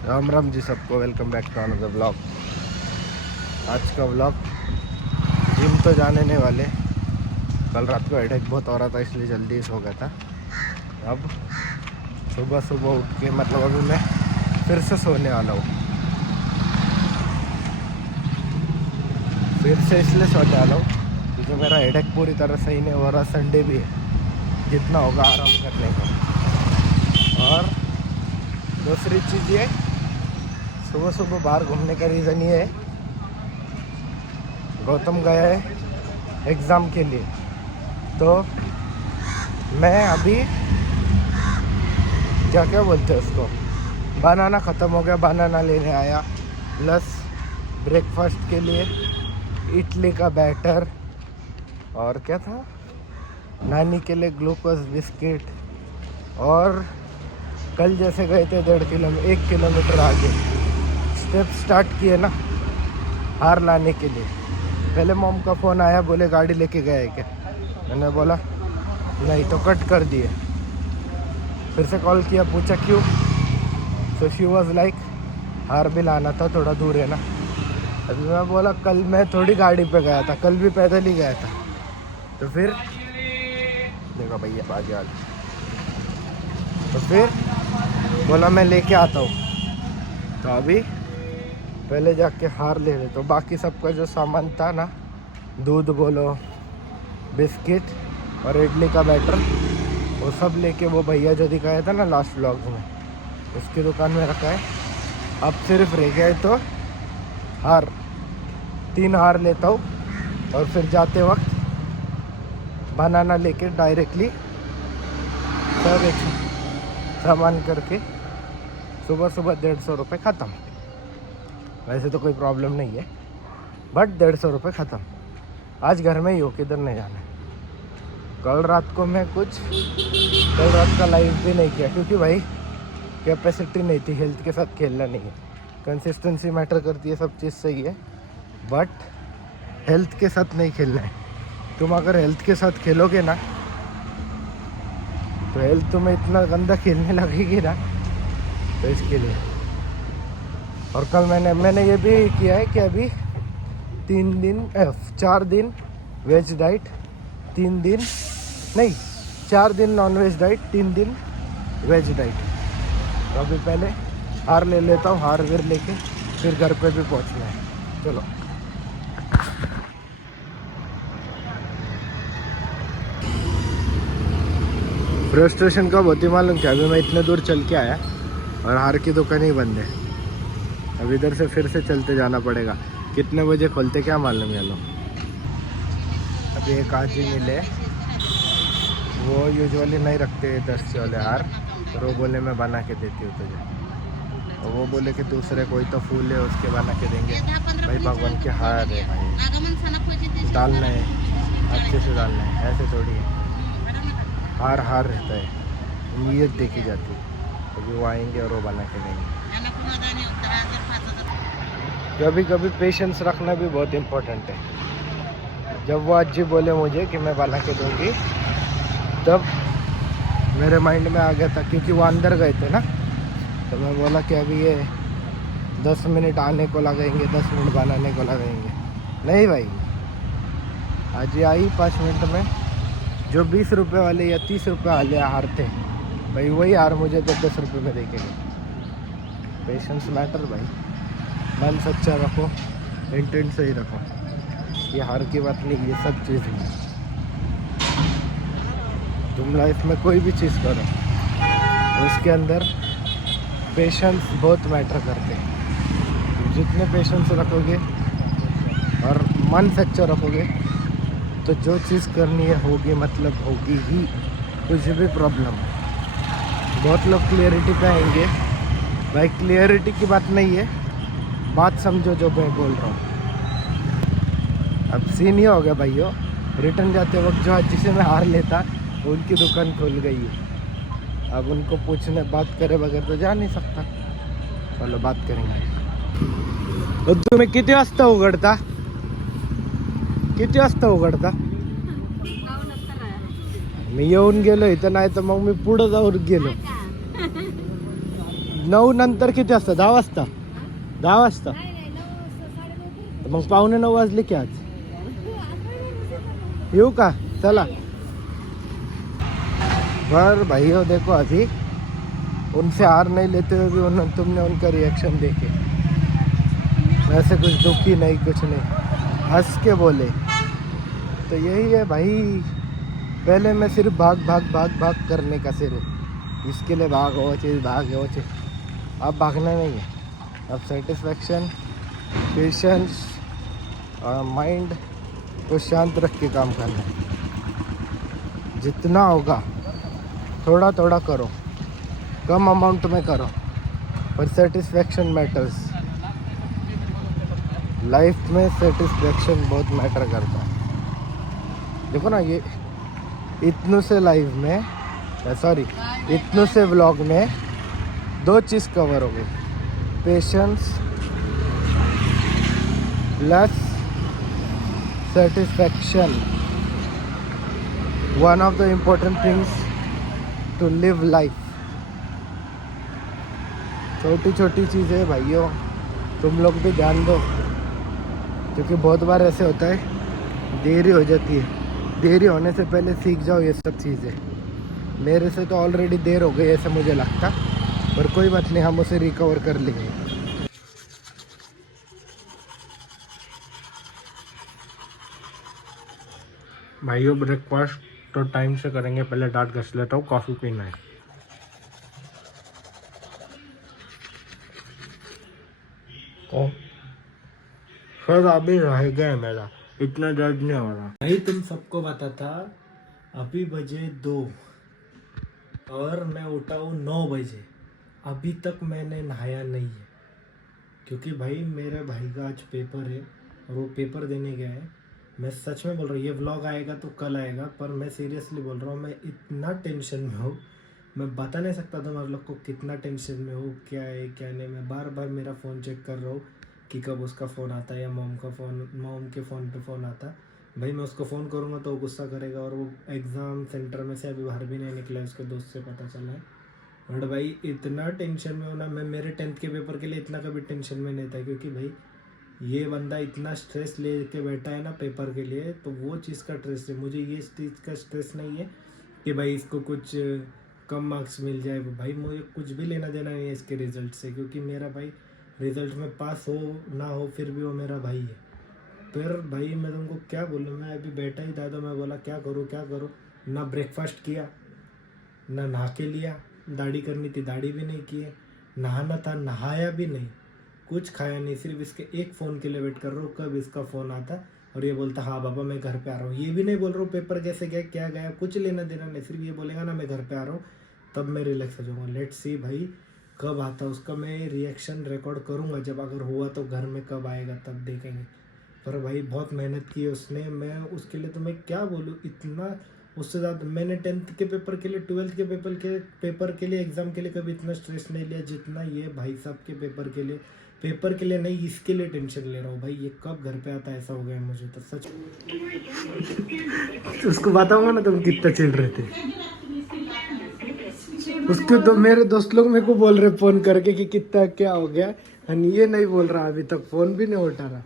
राम राम जी सबको, welcome back to another blog. आज का ब्लॉग जिम तो जाने नहीं वाले। कल रात को हेडेक बहुत हो रहा था इसलिए जल्दी सो गया था। अब सुबह सुबह उठ के मतलब अभी मैं फिर से सोने वाला हूँ। फिर से इसलिए सोने वाला हूँ क्योंकि मेरा हेडेक पूरी तरह सही नहीं हो रहा। संडे भी है, जितना होगा आराम करने का। और दूसरी चीज़ ये, सुबह सुबह बाहर घूमने का रीज़न ये है, गौतम गया है एग्ज़ाम के लिए, तो मैं अभी क्या क्या बोलते हैं उसको, बनाना ख़त्म हो गया, बनाना लेने आया। प्लस ब्रेकफास्ट के लिए इडली का बैटर, और क्या था, नानी के लिए ग्लूकोज बिस्किट। और कल जैसे गए थे 1 किलोमीटर आगे स्टेप स्टार्ट किए ना हार लाने के लिए। पहले मॉम का फ़ोन आया, बोले गाड़ी लेके गए क्या। मैंने बोला नहीं, तो कट कर दिए। फिर से कॉल किया, पूछा क्यों। सो शी वॉज लाइक हार भी लाना था, थोड़ा दूर है ना। अभी मैं बोला कल मैं थोड़ी गाड़ी पे गया था, कल भी पैदल ही गया था। तो फिर देखो भैया आगे आ, तो फिर बोला मैं लेके आता हूँ। तो अभी पहले जाके हार ले रहे। तो बाकी सबका जो सामान था ना, दूध बोलो, बिस्किट और इडली का बैटर, वो सब लेके वो भैया जो दिखाया था ना लास्ट व्लॉग में, उसकी दुकान में रखा है। अब सिर्फ रह गए तो हार, 3 हार लेता हूँ और फिर जाते वक्त बनाना लेके डायरेक्टली सब एक सामान करके सुबह सुबह 150 रुपये ख़त्म। वैसे तो कोई प्रॉब्लम नहीं है, बट 150 रुपये ख़त्म। आज घर में ही हो, किधर नहीं जाना है। कल रात को मैं कल रात का लाइव भी नहीं किया क्योंकि भाई कैपेसिटी नहीं थी, हेल्थ के साथ खेलना नहीं है। कंसिस्टेंसी मैटर करती है, सब चीज़ सही है, बट हेल्थ के साथ नहीं खेलना है। तुम अगर हेल्थ के साथ खेलोगे ना तो हेल्थ तुम्हें इतना गंदा खेलने लगेगी ना, तो इसके लिए। और कल मैंने ये भी किया है कि अभी 4 दिन वेज डाइट, 4 दिन नॉन वेज डाइट, 3 दिन वेज डाइट। तो अभी पहले हार ले लेता हूँ, हार वीर लेके फिर घर पे भी पहुँचना है। चलो फ्रस्ट्रेशन कब होती मालूम क्या, अभी मैं इतने दूर चल के आया और हार की दुकान ही बंद है। अब इधर से फिर से चलते जाना पड़ेगा। कितने बजे खोलते क्या मालूम ये लोग। अभी एक आज ही मिले, वो यूजुअली नहीं रखते 10 वाले हार, और वो बोले मैं बना के देती हूँ तुझे। और वो बोले कि दूसरे कोई तो फूल है उसके बना के देंगे। भाई भगवान के हार है भाई, डालना है अच्छे से, डालना है, ऐसे थोड़ी है। हार हार रहता है, नीयत देखी जाती है। कभी वो आएंगे और वो बना के देंगे। कभी कभी पेशेंस रखना भी बहुत इम्पोर्टेंट है। जब वो अज्जी बोले मुझे कि मैं बना के दूंगी, तब मेरे माइंड में आ गया था, क्योंकि वो अंदर गए थे ना। तो मैं बोला कि अभी ये 10 मिनट आने को लगाएंगे, 10 मिनट बनाने को लगाएंगे। नहीं भाई, आज ये आई 5 मिनट में। जो 20 रुपये वाले या 30 रुपये वाले हार थे भाई, वही हार मुझे 10 रुपये में देके गए। पेशेंस मैटर भाई, मन सच्चा रखो, इंटेंट सही रखो। ये हार की बात नहीं, ये सब चीज़ है। तुम लाइफ में कोई भी चीज़ करो, उसके अंदर पेशेंस बहुत मैटर करते हैं। जितने पेशेंस रखोगे और मन सच्चा रखोगे, तो जो चीज़ करनी है होगी, मतलब होगी ही, कुछ भी प्रॉब्लम। बहुत लोग क्लियरिटी पे आएंगे भाई, क्लियरिटी की बात नहीं है, बात समझो जो मैं बोल रहा हूँ। अब सीन ये हो गया भाइयों, रिटर्न जाते वक्त जो जिसे मैं हार लेता, उनकी दुकान खुल गई है। अब उनको पूछने, बात करे बगैर तो जा नहीं सकता। चलो बात करेंगे। तुम्हें किती वाजता उघडता, किती वाजता उघडता? मी येऊन गेलो इथं, नाही तर मग मी पुढं जाऊन गेलो. 9 नंतर किती वाजता? 10 वाजता? 10 वाजता? मग 8:45 वाजले की आज. येऊ का? चला. पर भाइयों देखो अभी उनसे हार नहीं लेते हुए भी उन्होंने तुमने उनका रिएक्शन देखे वैसे कुछ दुखी नहीं कुछ नहीं हंस के बोले. तो यही है भाई. पहले मैं सिर्फ भाग करने का सिर्फ इसके लिए भाग वो चीज़ अब भागना नहीं है. अब सेटिस्फेक्शन पेशेंस और माइंड को शांत रख के काम करना है. जितना होगा थोड़ा थोड़ा करो, कम अमाउंट में करो, पर सेटिस्फेक्शन मैटर्स. लाइफ में सेटिस्फेक्शन बहुत मैटर करता है. देखो ना ये इतनों से लाइव में इतनों से व्लॉग में 2 चीज़ कवर हो गई. Patience plus satisfaction. One of the important things to live life. छोटी छोटी चीज़ें भाइयों तुम लोग भी ध्यान दो, क्योंकि बहुत बार ऐसे होता है देरी हो जाती है. देरी होने से पहले सीख जाओ ये सब चीज़ें. मेरे से तो ऑलरेडी देर हो गई ऐसा मुझे लगता, पर कोई बात नहीं, हम उसे रिकवर कर लेंगे. भाइयों ब्रेकफास्ट तो टाइम से करेंगे. पहले दांत घस लेता हूँ, कॉफ़ी पीना है. सर अभी रह गया मेरा, इतना दर्द नहीं हो रहा. भाई तुम सबको पता था अभी बजे 2 और मैं उठा हूँ 9 बजे. अभी तक मैंने नहाया नहीं है, क्योंकि भाई मेरे भाई का आज पेपर है और वो पेपर देने गया है. मैं सच में बोल रहा हूँ, ये व्लॉग आएगा तो कल आएगा, पर मैं सीरियसली बोल रहा हूँ, मैं इतना टेंशन में हूँ. मैं बता नहीं सकता तुम लोग को कितना टेंशन में हूँ, क्या है क्या नहीं. मैं बार बार मेरा फ़ोन चेक कर रहा हूँ कि कब उसका फ़ोन आता है या मॉम के फ़ोन पे फ़ोन आता. भाई मैं उसको फ़ोन करूँगा तो वो गुस्सा करेगा, और वो एग्ज़ाम सेंटर में से अभी बाहर भी नहीं निकला है, उसके दोस्त से पता चला है. बट भाई इतना टेंशन में होना, मैं मेरे 10th के पेपर के लिए इतना कभी टेंशन में नहीं था, क्योंकि भाई ये बंदा इतना स्ट्रेस ले के बैठा है ना पेपर के लिए, तो वो चीज़ का स्ट्रेस है. मुझे ये चीज़ का स्ट्रेस नहीं है कि भाई इसको कुछ कम मार्क्स मिल जाए. भाई मुझे कुछ भी लेना देना नहीं है इसके रिज़ल्ट से, क्योंकि मेरा भाई रिज़ल्ट में पास हो ना हो फिर भी वो मेरा भाई है. फिर भाई मैं तुमको क्या बोलूँ, मैं अभी बैठा ही था तो मैं बोला क्या करूँ. ना ब्रेकफास्ट किया, ना नहा के लिया. दाढ़ी करनी थी, दाढ़ी भी नहीं की है. नहाना था, नहाया भी नहीं. कुछ खाया नहीं, सिर्फ इसके एक फ़ोन के लिए वेट कर रहा हूँ कब इसका फ़ोन आता और ये बोलता हाँ बाबा मैं घर पे आ रहा हूँ. ये भी नहीं बोल रहा हूँ पेपर कैसे गया क्या गया, कुछ लेना देना नहीं. सिर्फ ये बोलेगा ना मैं घर पे आ रहा हूँ, तब मैं रिलैक्स हो जाऊँगा. लेट्स सी भाई कब आता उसका. मैं रिएक्शन रिकॉर्ड करूँगा जब अगर हुआ तो घर में कब आएगा तब देखेंगे. पर भाई बहुत मेहनत की है उसने, मैं उसके लिए तो मैं क्या बोलूँ. इतना उससे ज़्यादा मैंने 10th के पेपर के लिए 12th के पेपर के लिए एग्ज़ाम के लिए कभी इतना स्ट्रेस नहीं लिया जितना ये भाई साहब के पेपर के लिए नहीं, इसके लिए टेंशन ले रहा हूँ. भाई ये कब घर पे आता है ऐसा हो गया मुझे तो सच. उसको बताऊंगा ना तुम कितना चिढ़ रहे थे. उसके तो मेरे दोस्त लोग मेरे को बोल रहे फ़ोन करके कि कितना क्या हो गया, और ये नहीं बोल रहा अभी तक, फ़ोन भी नहीं उठा रहा.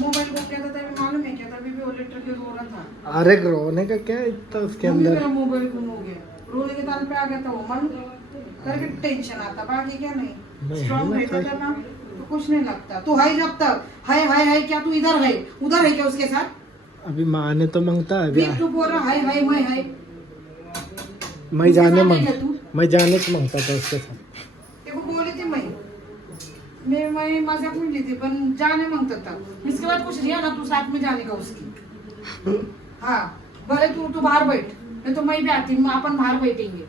मोबाइल को क्या था मालूम है क्या, तभी भी वो लिटरली रो रहा था. अरे रोने का क्या इतना उसके अंदर. मेरा मोबाइल गुम हो गया, रोने के ताल पे आ गया था वो. मन करके टेंशन आता, बाकी क्या नहीं. स्ट्रांग रहता था ना तो कुछ नहीं लगता. तू है जब तक हाय क्या तू इधर है उधर है क्या उसके साथ. अभी माने तो मांगता है. तू बोल रहा हाय मैं जाने मांगता था उसके साथ. तेको बोली थी मैं मजाक में ली थी, पर जाने मांगता था. इसके बाद कुछ रिया ना तू साथ में जाने का उसकी. हाँ भले तू बाहर बैठ, नहीं तो मैं भी आती हूँ, अपन बाहर बैठेंगे.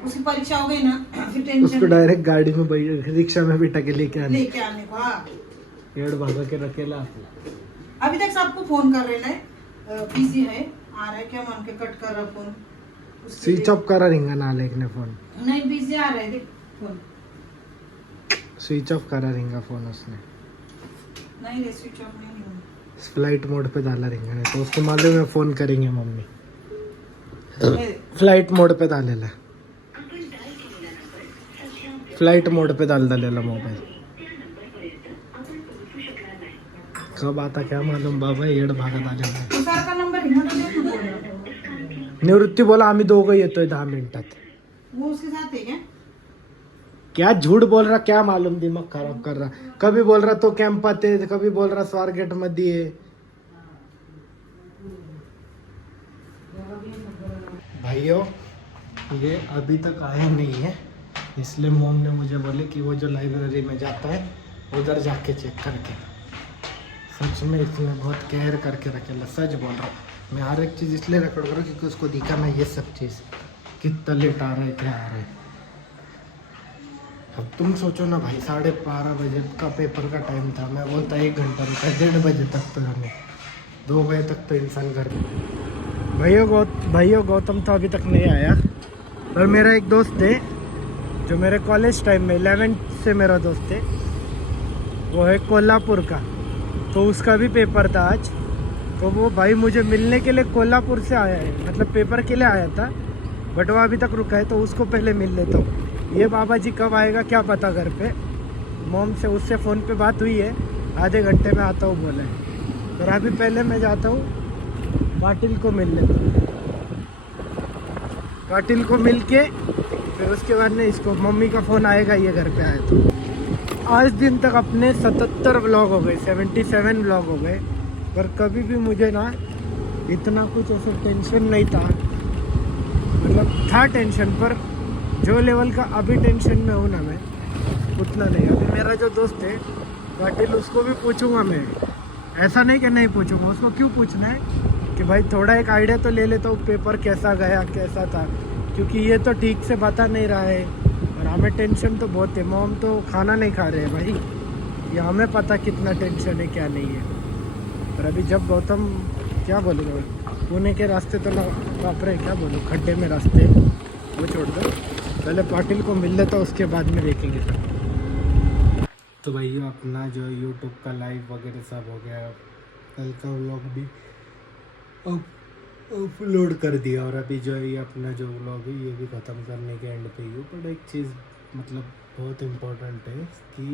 उसकी परीक्षा हो गई ना फिर टेंशन. उसको डायरेक्ट गाड़ी में रिक्शा में बिठा के लेके आने को. हाँ पेड़ भागा के रखेला. अभी तक सबको फोन कर रहे हैं, बिजी है आ रहा है क्या मान के कट कर रहा फोन. स्विच ऑफ करा रिंगा ना लेकने फोन. नहीं बिजी आ रहा है देख फोन. स्विच ऑफ करा रिंगा फोन उसने. नहीं रे स्विच ऑफ नहीं. फ्लाइट मोड पे डाला रिंगा, नहीं तो उसको मालूम है फोन करेंगे मम्मी. फ्लाईट मोड पे झालेला फ्लाइट मोड पे डाल दिलेला मोबाईल कब आता क्या मालूम बाबा येड भागात आलेला आहे. तो सारखा नंबर है मतलब देख ना बोल निवृत्ती बोला आम्ही दोघं येतोय 10 मिनिटात. वो उसके साथ है क्या क्या झूठ बोल रहा क्या मालूम दिमाग खराब कर रहा कभी बोल रहा तो कैंपात है कभी बोल रहा स्वारगेट मध्ये है. भाइयों ये अभी तक आया नहीं है इसलिए मोम ने मुझे बोले कि वो जो लाइब्रेरी में जाता है उधर जाके चेक करके. सच में इसने बहुत केयर करके रखेला सच बोल रहा हूँ मैं हर एक चीज़ इसलिए रिकॉर्ड कर रहा हूँ क्योंकि उसको दिखाना ये सब चीज़ कितना लेट आ रहा है क्या आ रहा है. अब तुम सोचो ना भाई 12:30 बजे का पेपर का टाइम था मैं बोलता 1 घंटा रुका 1:30 बजे तक तो हमें 2 बजे तक तो इंसान घर में. भाइयों गौतम तो अभी तक नहीं आया और मेरा एक दोस्त है जो मेरे कॉलेज टाइम में 11th से मेरा दोस्त है वो है कोल्हापुर का तो उसका भी पेपर था आज तो वो भाई मुझे मिलने के लिए कोल्हापुर से आया है मतलब पेपर के लिए आया था बट वो अभी तक रुका है तो उसको पहले मिल लेता हूँ. ये बाबा जी कब आएगा क्या पता घर पे. मोम से उससे फ़ोन पे बात हुई है आधे घंटे में आता हूँ बोला है और अभी पहले मैं जाता हूँ पाटिल को मिल लेता हूँ. पाटिल को मिल के फिर उसके बाद में इसको मम्मी का फ़ोन आएगा ये घर पे आए तो. आज दिन तक अपने 77 व्लॉग हो गए 77 व्लॉग हो गए पर कभी भी मुझे ना इतना कुछ ऐसे टेंशन नहीं था मतलब था टेंशन पर जो लेवल का अभी टेंशन में हूँ ना मैं उतना नहीं. अभी मेरा जो दोस्त है पाटिल उसको भी पूछूंगा मैं ऐसा नहीं कि नहीं पूछूंगा उसको क्यों पूछना है कि भाई थोड़ा एक आइडिया तो ले लेता हूँ पेपर कैसा गया कैसा था क्योंकि ये तो ठीक से बता नहीं रहा है और हमें टेंशन तो बहुत है. मोम तो खाना नहीं खा रहे हैं भाई ये हमें पता कितना टेंशन है क्या नहीं है. और अभी जब गौतम क्या बोलूँगा पुणे के रास्ते तो ना वापरे क्या बोलूँ खड्डे में रास्ते वो छोड़ दो पहले पाटिल को मिल लेता उसके बाद में देखेंगे सर. तो भैया अपना जो यूट्यूब का लाइव वगैरह सब हो गया कल का व्लॉग भी अपलोड कर दिया और अभी जो है ये अपना जो व्लॉग है ये भी ख़त्म करने के एंड पे ही हूँ. बट एक चीज़ मतलब बहुत इम्पोर्टेंट है कि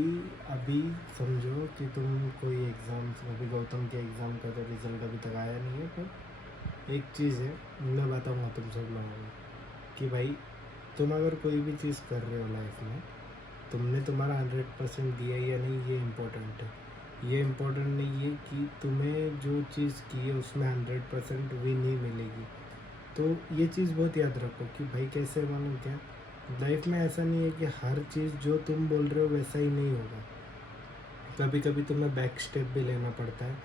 अभी समझो कि तुम कोई एग्ज़ाम्स अभी गौतम के एग्ज़ाम का तो रिज़ल्ट अभी तक आया नहीं है पर एक चीज़ है मैं बताऊँगा तुम सब लोगों को कि भाई तुम अगर कोई भी चीज़ कर रहे हो लाइफ में तुमने तुम्हारा 100% दिया या नहीं ये इम्पोर्टेंट है. ये इम्पोर्टेंट नहीं है कि तुम्हें जो चीज़ की है उसमें 100% विन ही मिलेगी. तो ये चीज़ बहुत याद रखो कि भाई कैसे मालूम क्या लाइफ में ऐसा नहीं है कि हर चीज़ जो तुम बोल रहे हो वैसा ही नहीं होगा. कभी कभी तुम्हें बैक स्टेप भी लेना पड़ता है.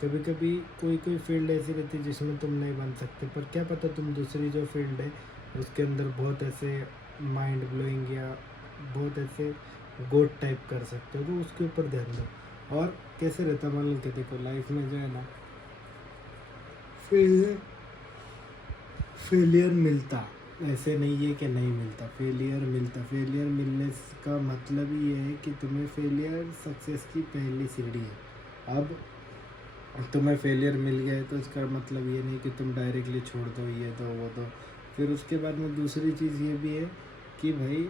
कभी कभी कोई फील्ड ऐसी रहती है जिसमें तुम नहीं बन सकते पर क्या पता तुम दूसरी जो फील्ड है उसके अंदर बहुत ऐसे माइंड ब्लोइंग या बहुत ऐसे गोट टाइप कर सकते हो तो उसके ऊपर ध्यान दो. और कैसे रहता मालूम कि देखो लाइफ में जो है ना फेलियर मिलता ऐसे नहीं है कि नहीं मिलता फेलियर मिलने का मतलब ही ये है कि तुम्हें फेलियर सक्सेस की पहली सीढ़ी है. अब तुम्हें फेलियर मिल गया है तो इसका मतलब ये नहीं कि तुम डायरेक्टली छोड़ दो ये दो वो दो. फिर उसके बाद में दूसरी चीज़ ये भी है कि भाई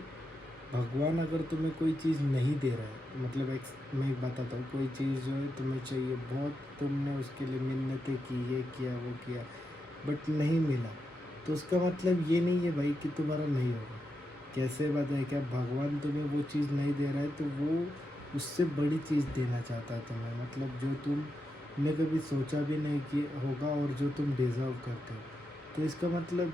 भगवान अगर तुम्हें कोई चीज़ नहीं दे रहा है मतलब मैं एक बताता हूँ कोई चीज़ जो है तुम्हें चाहिए बहुत तुमने उसके लिए मिन्नतें की ये किया वो किया बट नहीं मिला तो उसका मतलब ये नहीं है भाई कि तुम्हारा नहीं होगा. कैसे बात है क्या भगवान तुम्हें वो चीज़ नहीं दे रहा है तो वो उससे बड़ी चीज़ देना चाहता है तुम्हें मतलब जो तुमने कभी सोचा भी नहीं कि होगा और जो तुम डिज़र्व करते हो. तो इसका मतलब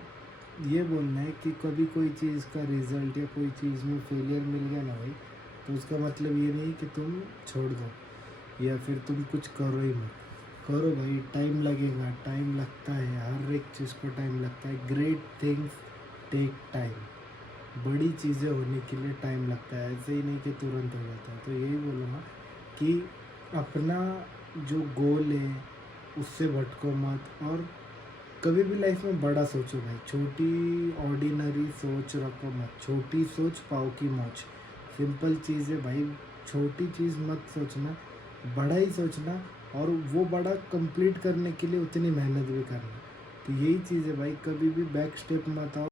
ये बोलना है कि कभी कोई चीज़ का रिज़ल्ट या कोई चीज़ में फेलियर मिल गया ना भाई तो उसका मतलब ये नहीं कि तुम छोड़ दो या फिर तुम कुछ करो ही मत. करो भाई टाइम लगेगा टाइम लगता है हर एक चीज़ को टाइम लगता है. Great things take time. बड़ी चीज़ें होने के लिए टाइम लगता है ऐसे ही नहीं कि तुरंत हो जाता है. तो यही बोलूँगा कि अपना जो गोल है उससे भटको मत और कभी भी लाइफ में बड़ा सोचो भाई. छोटी ऑर्डिनरी सोच रखो मत. छोटी सोच पाओ की मौज. सिंपल चीज़ है भाई छोटी चीज़ मत सोचना बड़ा ही सोचना और वो बड़ा कंप्लीट करने के लिए उतनी मेहनत भी करना. तो यही चीज़ है भाई, कभी भी बैक स्टेप मत आओ।